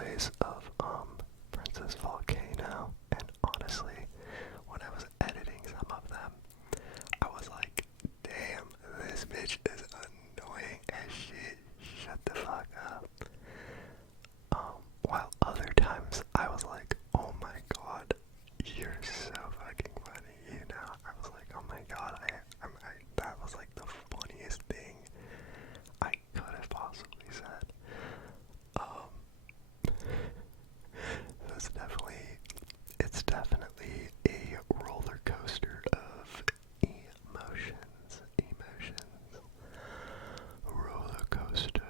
replays of Princess Volcano, and honestly, when I was editing some of them, I was like, damn, this bitch is annoying as shit. Shut the fuck up. While other times I was like, oh my god, you're so fucking funny, you know? I was like, oh my god, that was like the funniest thing I could have possibly said. It's definitely a roller coaster of emotions. Roller coaster,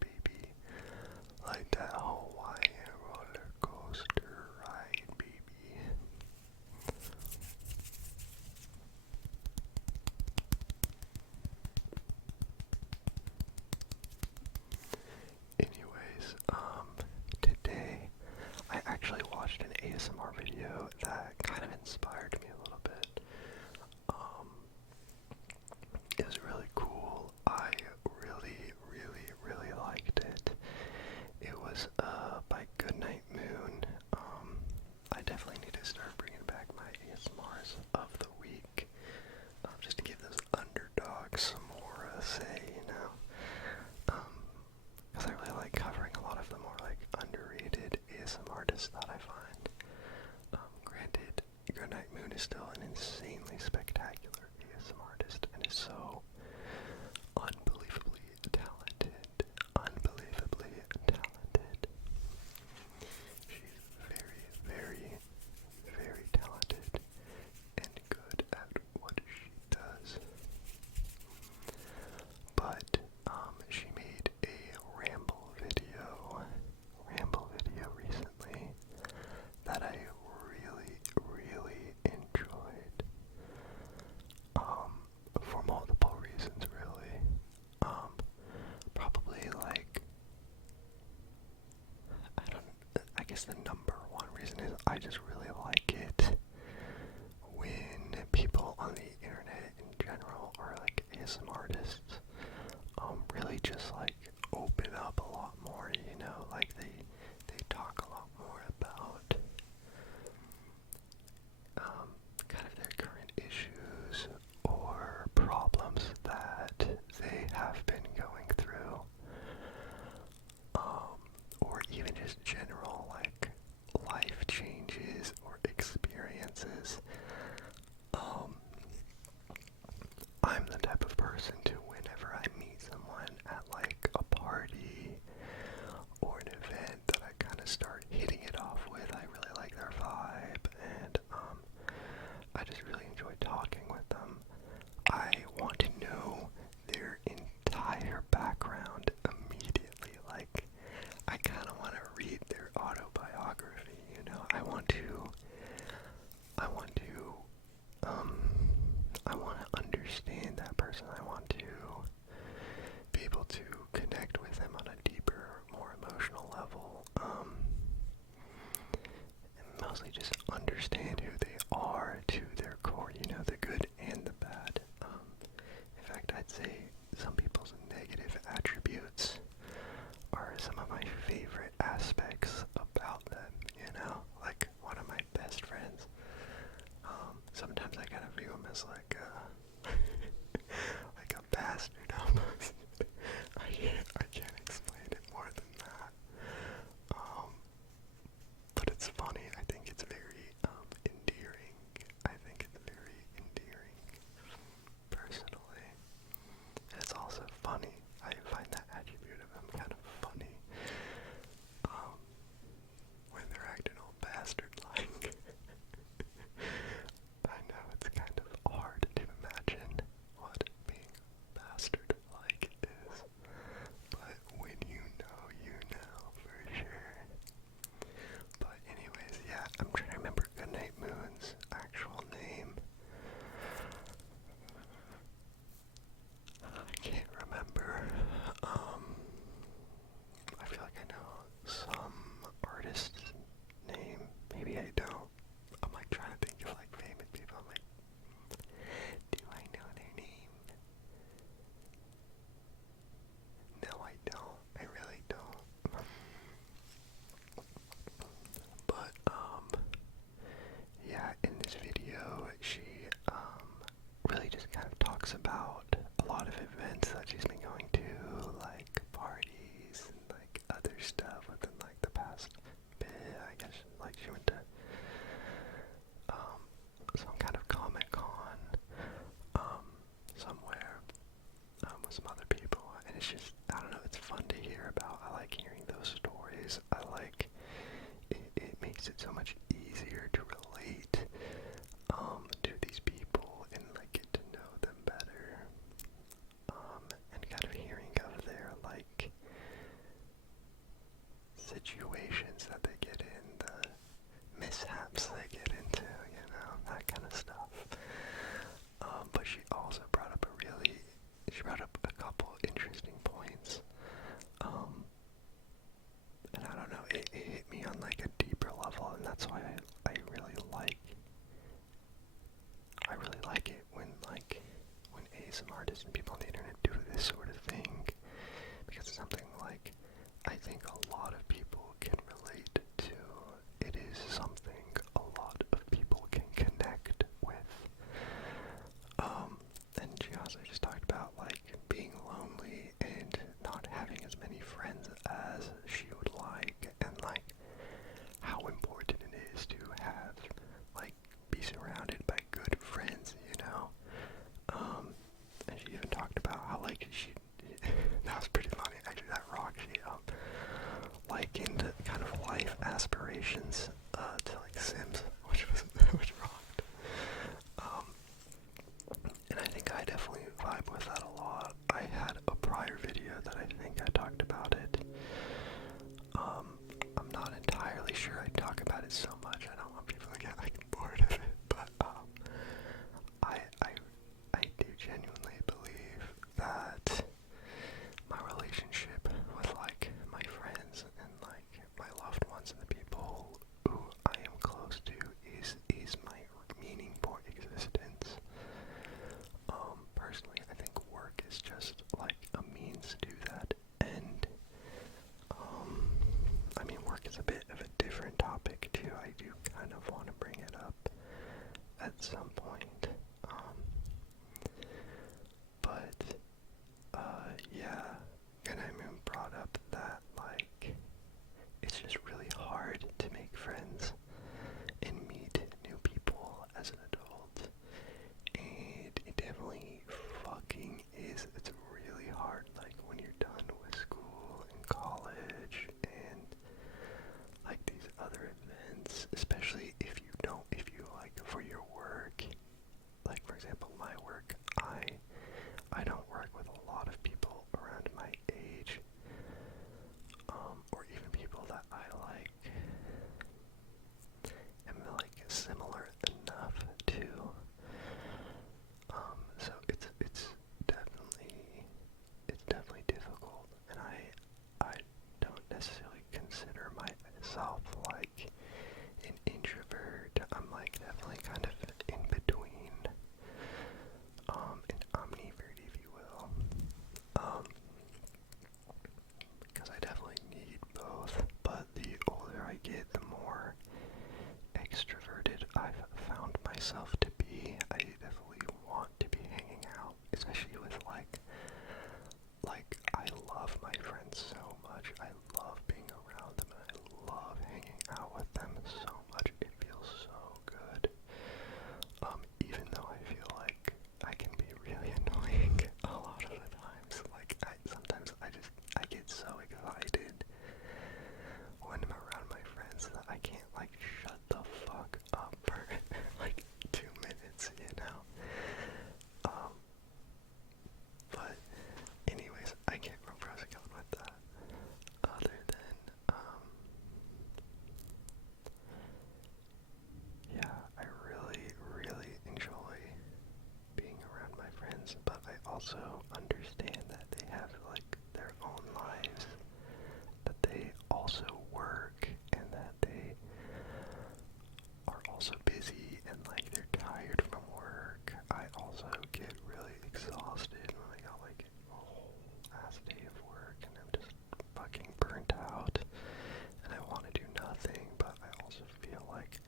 baby. Like that Hawaiian roller coaster ride, baby. Anyways, today I actually watched an ASMR video that kind of inspired me a little bit. It was really cool. I really liked it. It was by Goodnight Moon. I definitely need to start bringing back my ASMRs of the week, just to give those underdogs some more say, you know. Because I really like covering a lot of the more like underrated ASMR artists that I find. Granted, Goodnight Moon is still an insanely spectacular ASMR artist and is so unbelievably talented. She's very talented and good at what she does. But she made a ramble video recently that I really enjoyed. For multiple reasons, really. Probably like, I guess the number one reason is I just really like it when people on the internet in general, or like ASMR artists, really just like open up a lot more, you know, like they talk a lot more about kind of their current issues or problems that they have been going through, or even just general like life changes or experiences. I'm the type of person to, whenever I meet someone at like makes it so much easier to relate to these people and like get to know them better. And kind of hearing of their like situations that they get in, the mishaps they get into, you know, that kind of stuff. But she also brought up a couple interesting points. And I don't know, it hit me on like a deeper level, and that's why I really like it when ASMR artists and people on the internet do this sort of thing, because it's something like I think a lot of people can relate to. It is something a lot of people can connect with. And she also just talked about like being lonely and not having as many friends as she would like, and like how important it is to have like be surrounded by good friends, you know. And she even talked about how like that was pretty funny actually, that rock she likened kind of life aspirations to like Sims, which rocked. And I think I definitely vibe with that a lot. I had a prior video that I think I talked about it. I'm not entirely sure I talk about it so much. I don't want people to get like bored of it, but I do genuinely believe that my relationship with like my friends and like my loved ones and the people who I am close to is my meaning for existence. Personally, I think work is just like a means to that end. I mean, work is a bit of a different topic too. I do kind of want to bring it up at some point. Yeah, and I mean, brought up that like it's just really hard to make friends and meet new people as an adult, and it definitely fucking is. It's really hard, like when you're done with school and college and like these other events, especially if you like for your work, like for example my work, I don't work with a lot of people around my age, or even people that I like am like similar enough to, so it's definitely difficult, and I don't necessarily consider myself like an introvert. I'm like definitely kind of in between, an omnivert, if you will, because I definitely need both, but the older I get, the more extroverted I've found myself to be. I definitely want to be hanging out, especially with like I love my friends so much. I love being around them, and I love hanging out with them so much. It feels so good. Even though I feel like I can be really annoying a lot of the times. Like sometimes I get so excited when I'm around my friends that I can't like shut the fuck up for like 2 minutes, you know? But anyways, I can't remember where I was going with that. Other than, yeah, I really, really enjoy being around my friends, but I also understand that they have like their own lives, that they also work, and that they are also busy and like they're tired from work. I also get really exhausted when I got like a whole ass day of work and I'm just fucking burnt out and I want to do nothing, but I also feel like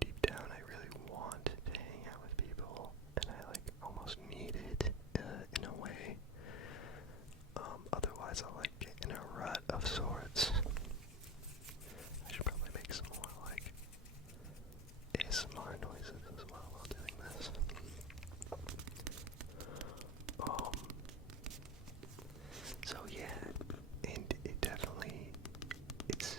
deep down I really want to hang out with people, and I like almost need it in a way. Otherwise I'll like get in a rut of sorts. I should probably make some more like ASMR noises as well while doing this. So yeah, and it's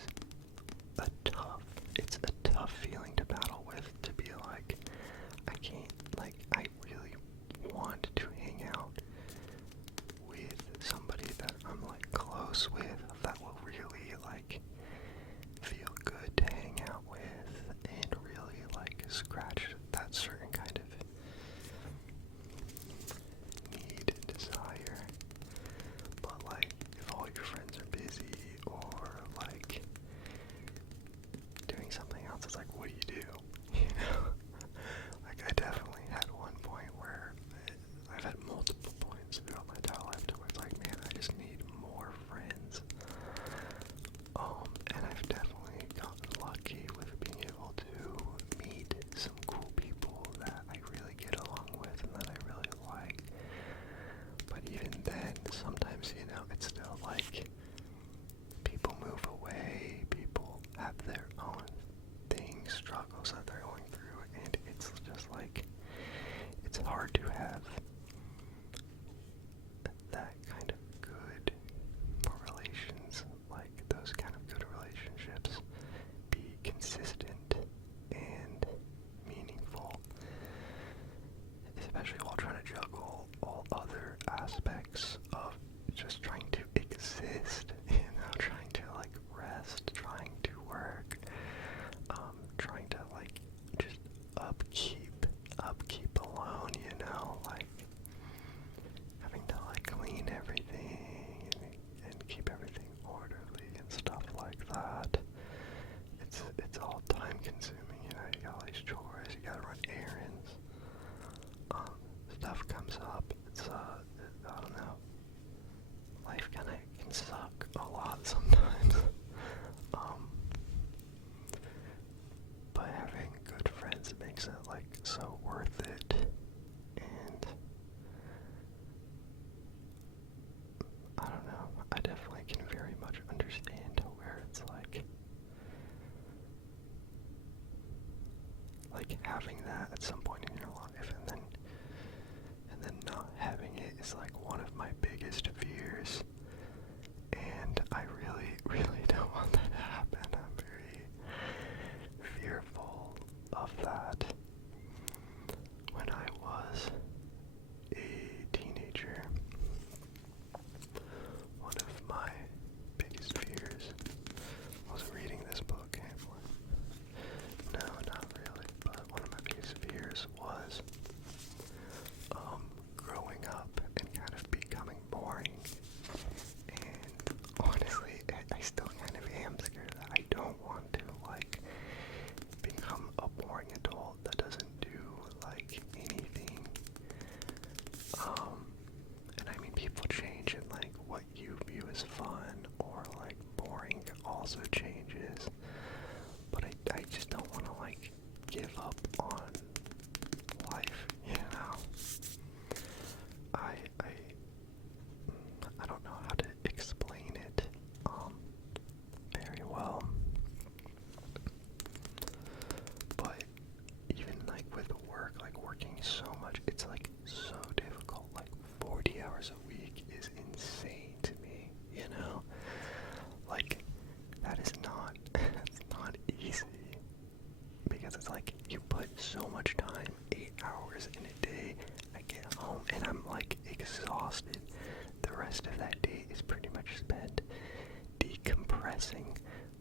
decompressing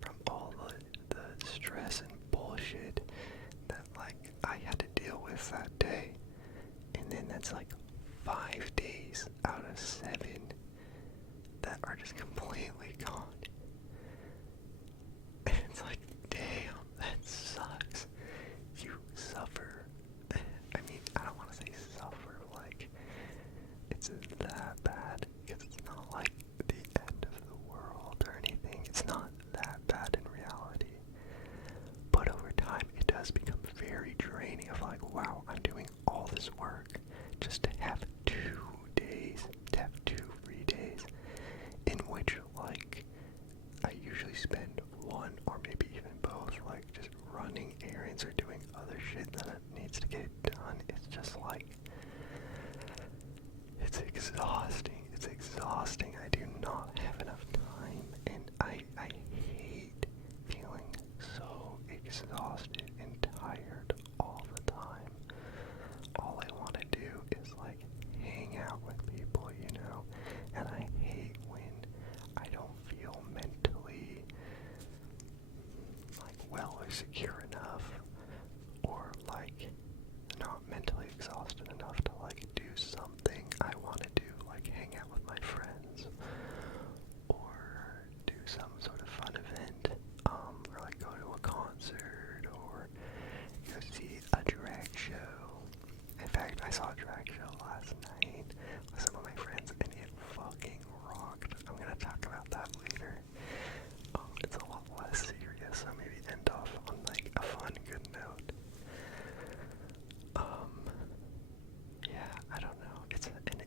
from all the stress and bullshit that like I had to deal with that day. And then that's like 5 days out of 7 that are just completely gone. And it's like, damn, that sucks. You suffer. I mean, I don't want to say suffer like it's that bad, because it's not like the end of the world or anything. It's not that bad in reality. But over time, it does become very draining of like, wow, I'm doing all this work just to have 2 days, to have 2 free days, in which like I usually spend one or maybe even both like just running errands or doing other shit that needs to get done. It's just like, it's exhausting. It's exhausting. I do not have enough time, and I hate feeling so exhausted and tired all the time. All I want to do is like hang out with people, you know, and I hate when I don't feel mentally like well or secure enough, or like not mentally exhausted enough to like do something I want to do, like hang out with my friends, or do some sort of fun event, or like go to a concert, or go see a drag show. In fact, I saw a drag show last night with some of my friends, and it fucking rocked. I'm gonna talk about that later. It's a lot less serious, so maybe end off on like a fun, good note. Yeah, I don't know.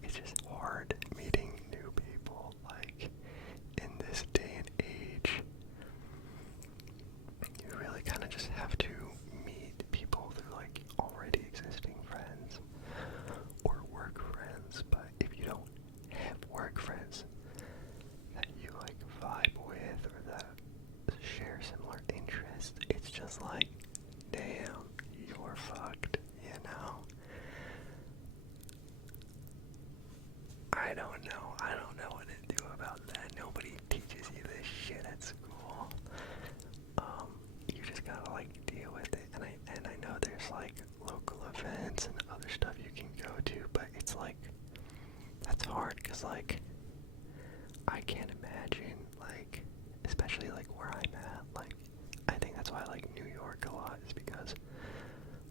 It's just hard meeting new people. Like in this day and age, you really kind of just have to meet people through like already existing friends or work friends. But if you don't have work friends that you like vibe with or that share similar interests, it's just like, damn, you're fucked, you know? I don't know what to do about that. Nobody teaches you this shit at school. You just gotta like deal with it, and I know there's like local events and other stuff you can go to, but it's like, that's hard, cause like, I can't imagine, like, especially like where I'm at, like, I think that's why I like New York a lot, is because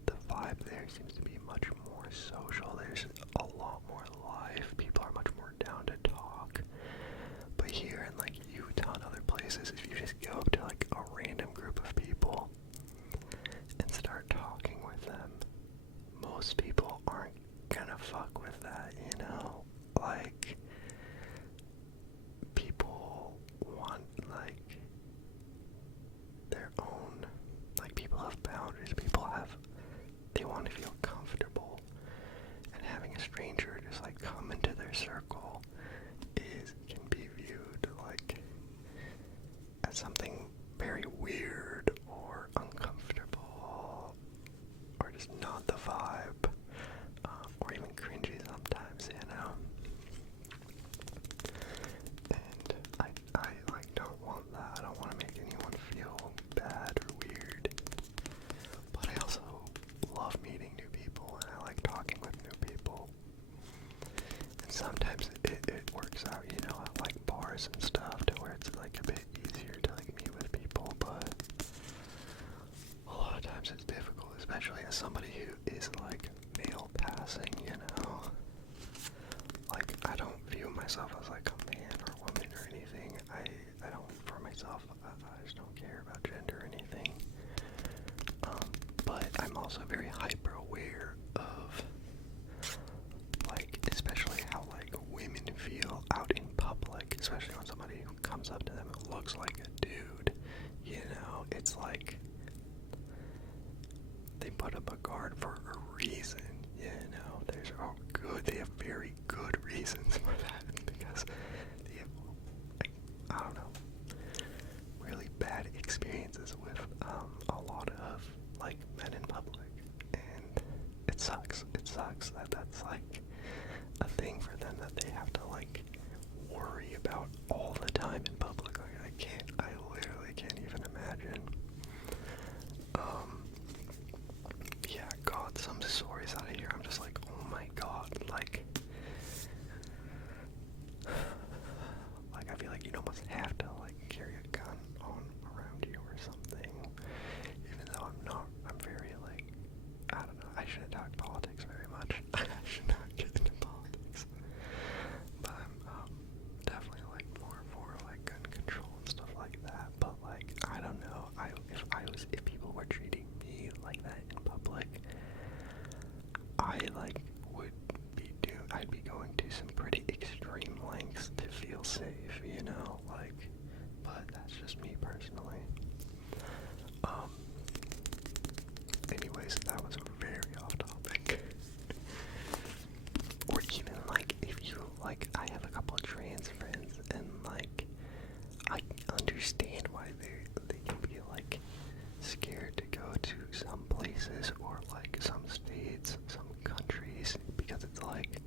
the vibe there seems to be much more social. There's a lot more life. People are much more down to talk. But here in like Utah and other places, if you just go up to like a random group of people and start talking with them, most people aren't gonna fuck with that, you know? Like, people want like their own, like, people have boundaries, they want to feel comfortable, and having a stranger just like come into their circle can be viewed like as something very weird or uncomfortable, or just not the vibe, or even cringy sometimes, you know? And I like don't want that. I don't want to make anyone feel bad or weird. But I also love meeting new people, and I like talking with new people. And sometimes it works out, you know, at like bars and stuff, to where it's like a bit easier to like meet with people, but a lot of times it's difficult, especially as somebody who is like male passing, you know? Like, I don't view myself as like a man or woman or anything. I don't, for myself, I just don't care about gender or anything. But I'm also very hyper aware of, like, especially how like women feel out in public, especially when somebody comes up to them and looks like a dude, you know? It's like they put up a guard for a reason, you know? They have very good reasons for that, because they have, like, I don't know, really bad experiences with a lot of like men in public, and it sucks that that's like a thing for them, that they have to like worry about all the time in public. Like, I understand why they can be like scared to go to some places or like some states, some countries, because it's like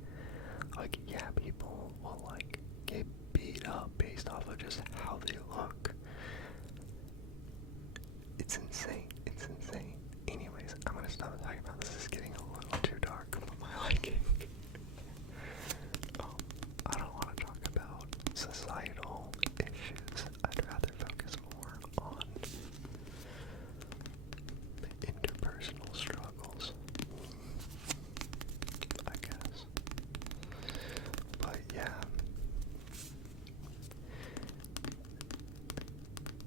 yeah, people will like get beat up based off of just how they look. It's insane. It's insane. Anyways, I'm gonna stop talking about this. It's getting a little too dark for my liking. I don't want to talk about societal issues. I'd rather focus more on the interpersonal struggles, I guess. But yeah.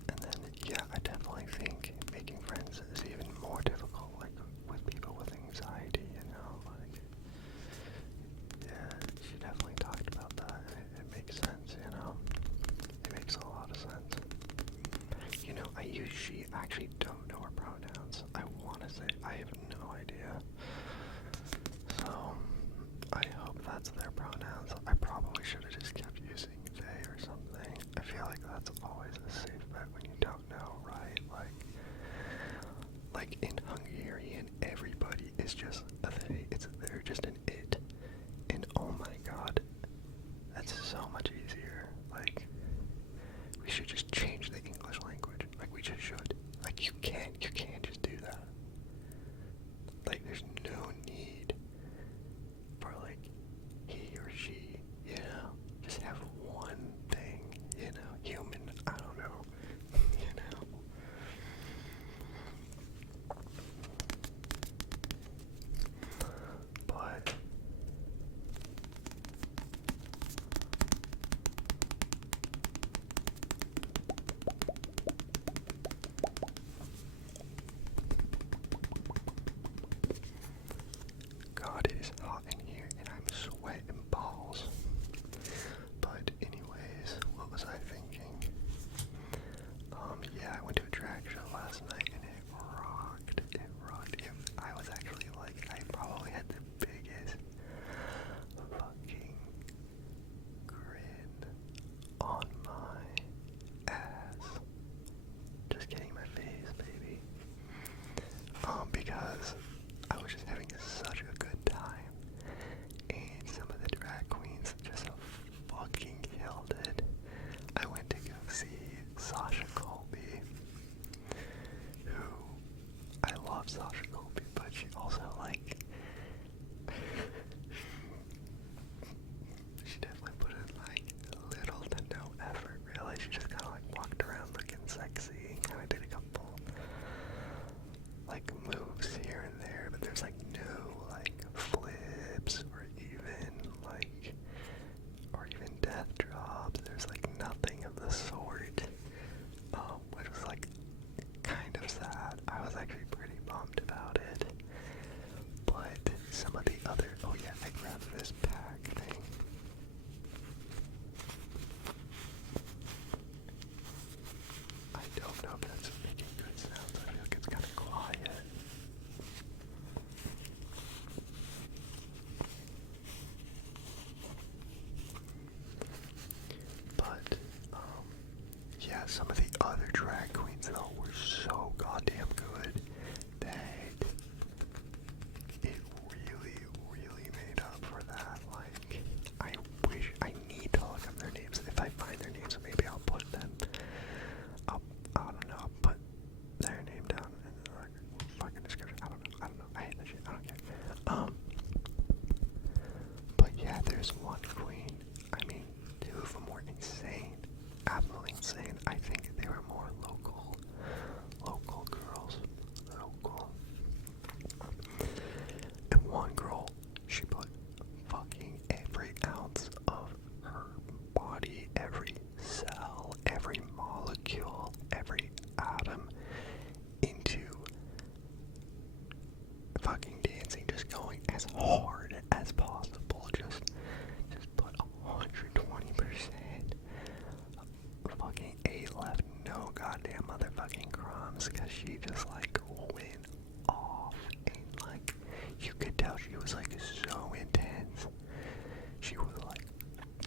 And then, yeah, I definitely think making friends is even more difficult, like, with people with anxiety, you know, like, yeah, she definitely talked about that, and it makes sense, you know, it makes a lot of sense. You know, I use she, I actually don't know her pronouns. I want to say, I have no idea, so, I hope that's their pronouns. I probably should have just kept using they or something. I feel like that's always a safe bet when you don't know, right? Like in Hungarian, everybody is just a they. They're just an it. And oh my god, that's so much easier. Like, we should just change the English language. Like, we just should. Like, you can't just do that. Like, there's no need for, like, he or she, you know? Just have one thing, you know? Human, I don't know, you know? But God, it is hot in here and I'm sweating balls. But anyways, what was I thinking? Yeah, I went to a drag show last night and it rocked. It rocked. I was actually like, I probably had the biggest fucking grin on my ass. Just getting my face, baby. Because I was just having such a good time, and some of the drag queens just fucking killed it. I went to go see Sasha Colby, who, I love Sasha Colby, but she also, like, she definitely put in, like, little to no effort, really. She just kind of, like, walked around looking sexy and kind of did a couple, like, moves here and there, but there's, like, no, like, flips or even death drops. There's, like, nothing of the sort, which was, like, kind of sad. I was actually pretty bummed about it, but some of the other, oh yeah, I grabbed this pack thing. I don't know if that's making good sounds. I feel like it's kind of quiet. But, yeah, some of the other drag queens, though, were so goddamn good that it really, really made up for that. Like, I need to look up their names. If I find their names, maybe I'll put them, I don't know, I'll put their name down in the, like, fucking description. I don't know, I hate that shit, I don't care. But yeah, there's one queen, I mean, two of them were insane, absolutely insane. I think they were more local girls, and one girl, she put fucking every ounce of her body, every cell, every molecule, every atom into fucking dancing, just going as hard as possible, just put 120%. Fucking ate left no goddamn motherfucking crumbs, cause she just like went off, and like you could tell she was like so intense. She was like,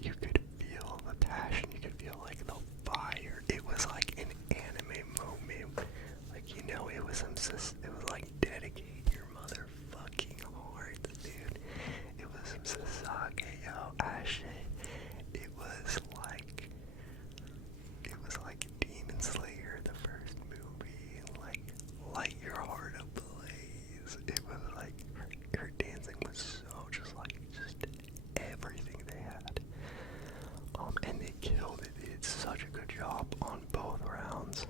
you could feel the passion, you could feel like the fire. It was like dance.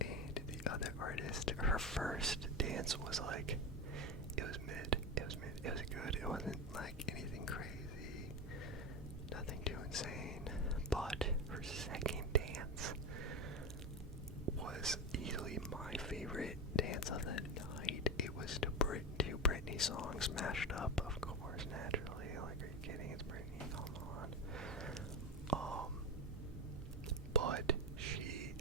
And the other artist, her first dance was like, it was mid. It was good. It wasn't like anything crazy, nothing too insane. But her second dance was easily my favorite dance of the night. It was to two Britney songs mashed up, of course, naturally. Like, are you kidding? It's Britney. Come on. But she,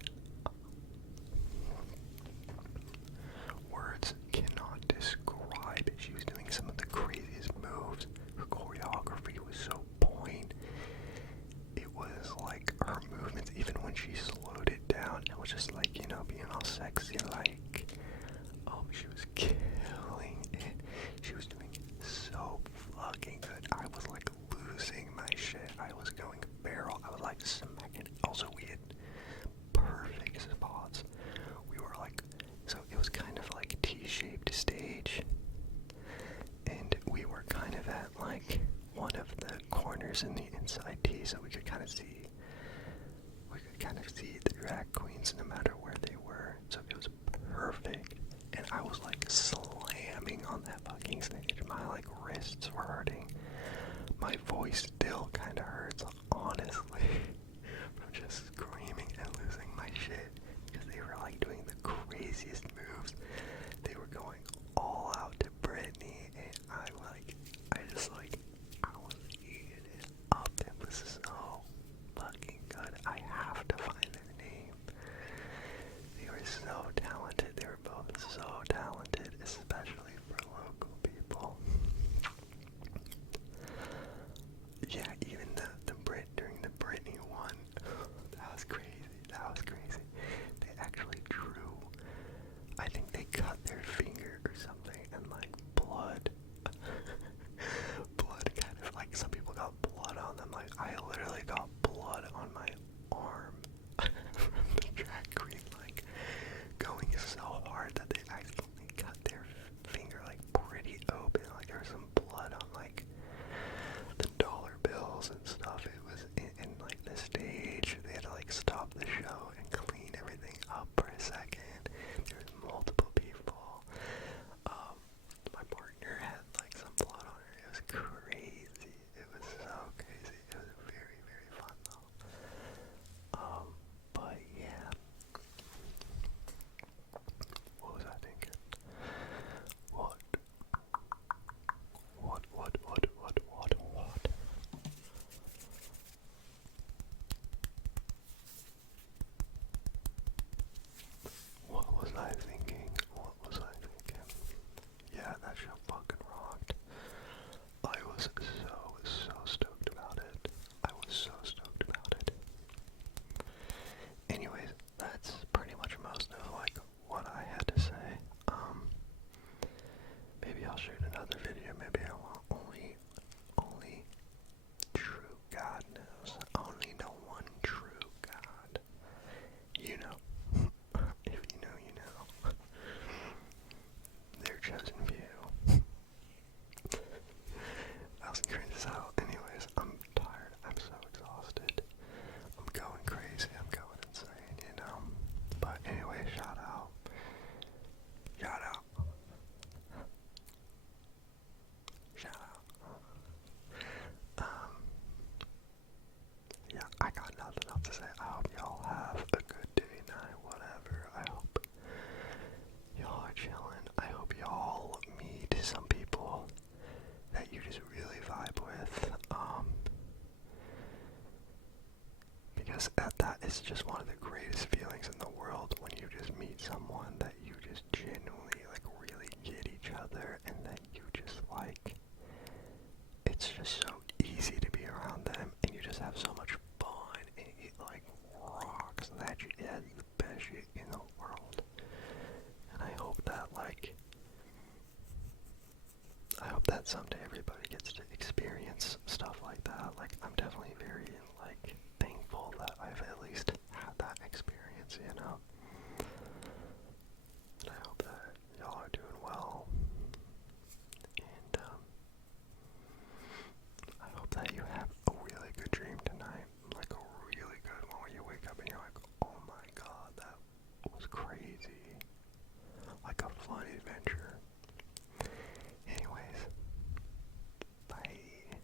words cannot describe it. She was doing some of the craziest moves. Her choreography was so point. It was like her movements, even when she slowed it down, it was just like, you know, being all sexy, like, she was killing it. She was doing so fucking good. I was like losing my shit. I was going feral. I was like smacking. Also, we had perfect spots. We were like, so it was kind of like a T-shaped stage, and we were kind of at like one of the corners in the inside T, so we could kind of see the drag queens no matter where they were. So it was perfect, and I was like slamming on that fucking stage. My like wrists were hurting. My voice still kind of hurts, honestly, from just screaming and losing my shit, because they were like doing the craziest moves. They were going all out to Britney, and I was eating it up. It was so fucking good. I have to find their name. They were so talented. They were both so talented, especially for local people. Yeah, even during the Britney one, that was crazy. They actually drew, I think they cut their finger or something, and like blood kind of, like, some people got blood on them. Like, I literally got blood on my arm from the drag queen, like, going so hard that they accidentally cut their finger, like, pretty open. Like, there was some blood on, like, the dollar bills and stuff. It was in like, the stage. They had to, like, stop the show and clean everything up for a second. There was multiple people. My partner had, like, some blood on her. It was crazy. It was so crazy. It was very, very fun, though. But yeah. What was I thinking? What? What was I thinking? Yeah, that show fucking rocked. I was so stoked about it. Anyways, that's pretty much most of, like, what I had to say. Maybe I'll shoot another video, maybe I won't. Only true God knows. Only the one true God. You know. If you know, you know. Their chosen few. I'll screen this out. Anyways, I'm tired. I'm so exhausted. I'm going crazy. I'm going insane, you know. But anyway, shout out. Shout out. Yeah, I got nothing else to say. I hope y'all have a good day, night, whatever. I hope y'all are chilling. I hope y'all meet some people that you just really vibe with. Because that is just one of the greatest feelings in the world, when you just meet someone that you just genuinely